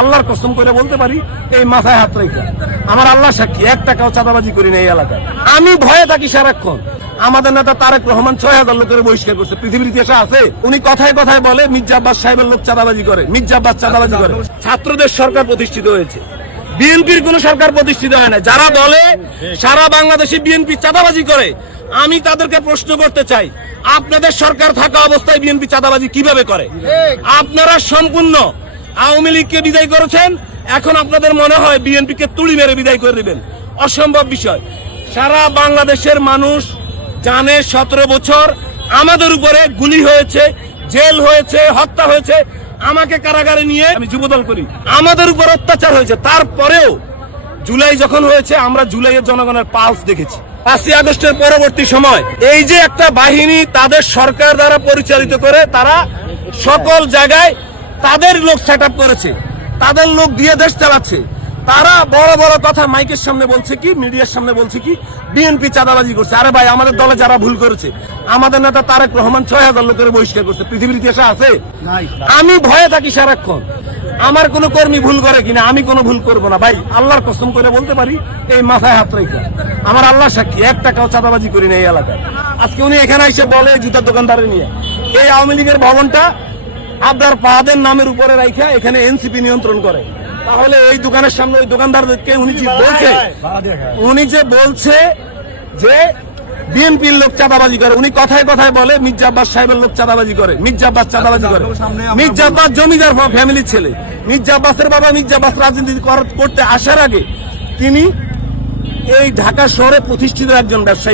আল্লাহর কসম করে বলতে পারি, এই মাথায় হাত রেখে আমার আল্লাহ সাক্ষী, 1 টাকাও চাঁদাবাজি করি না এই এলাকায়। আমি ভয়ে থাকি সারাক্ষণ। আমাদের নেতা তারেক রহমান 6000 লোকের বহিষ্কার করছে, পৃথিবীর ইতিহাসে আছে? উনি কথায় কথায় বলে মির্জা আব্বাস সাহেবের লোক চাঁদাবাজি করে, মির্জা আব্বাস চাঁদাবাজি করে। ছাত্রদের সরকার প্রতিষ্ঠিত হয়েছে, বিএনপির কোন সরকার প্রতিষ্ঠিত হয় না। যারা বলে সারা বাংলাদেশে বিএনপি চাঁদাবাজি করে, আমি তাদেরকে প্রশ্ন করতে চাই, আপনাদের সরকার থাকা অবস্থায় বিএনপি চাঁদাবাজি কিভাবে করে? আপনারা সম্পূর্ণ আওয়ামী লীগকে বিদায় করেছেন, এখন আপনাদের মনে হয় বিএনপিকে তুড়ি মেরে বিদায় করে দিবেন। অসম্ভব বিষয়। সারা বাংলাদেশের মানুষ জানে 17 বছর আমাদের উপরে গুলি হয়েছে, জেল হয়েছে, হত্যা হয়েছে। আমাকে কারাগারে নিয়ে আমি যুবদল করি, আমাদের উপর অত্যাচার হয়েছে। তারপরেও জুলাই যখন হয়েছে, আমরা জুলাইয়ের জনগণের পালস দেখেছি। 5ই আগস্টের পরবর্তী সময় এই যে একটা বাহিনী তাদের সরকার দ্বারা পরিচালিত করে, তারা সকল জায়গায় তাদের লোক সেট আপ করেছে, তাদের লোক দিয়ে দেশ চালাচ্ছে। তারা বড় বড় কথা মাইকের সামনে বলছে কি, মিডিয়ার সামনে বলছে কি, বিএনপি চাঁদাবাজি করছে। আরে ভাই, আমাদের দলে যারা ভুল করেছে, আমাদের নেতা তারেক রহমান 6000 লোকের বহিষ্কার করছে, পৃথিবীর ইতিহাসে আছে? আমি ভয়ে থাকি সারাক্ষণ, আমার কোন কর্মী ভুল করে কিনা। আমি কোনো ভুল করবো না ভাই, আল্লাহর কসম করে বলতে পারি, এই মাথায় হাত রেখে আমার আল্লাহ সাক্ষী, 1 টাকাও চাঁদাবাজি করি না এই এলাকায়। আজকে উনি এখানে এসে বলে জুতার দোকানদারে নিয়ে, এই আওয়ামী লীগের ভবনটা আবদার পাহাদের নামের উপরে রাখা এখানে এনসিপি নিয়ন্ত্রণ করে। তাহলে এই দোকানের সামনে ওই দোকানদারদেরকে উনি যে বলছে যে বিএনপির লোক চাঁদাবাজি করে, উনি কথায় কথায় বলে মির্জা আব্বাস সাহেবের লোক চাঁদাবাজি করে, মির্জা আব্বাস চাঁদাবাজি করে। মির্জা আব্বাস জমিদার ফ্যামিলির ছেলে। মির্জা আব্বাসের বাবা মির্জা আব্বাস রাজনীতি করতে আসার আগে তিনি এই ঢাকা শহরে প্রতিষ্ঠিত একজন ব্যবসায়ী।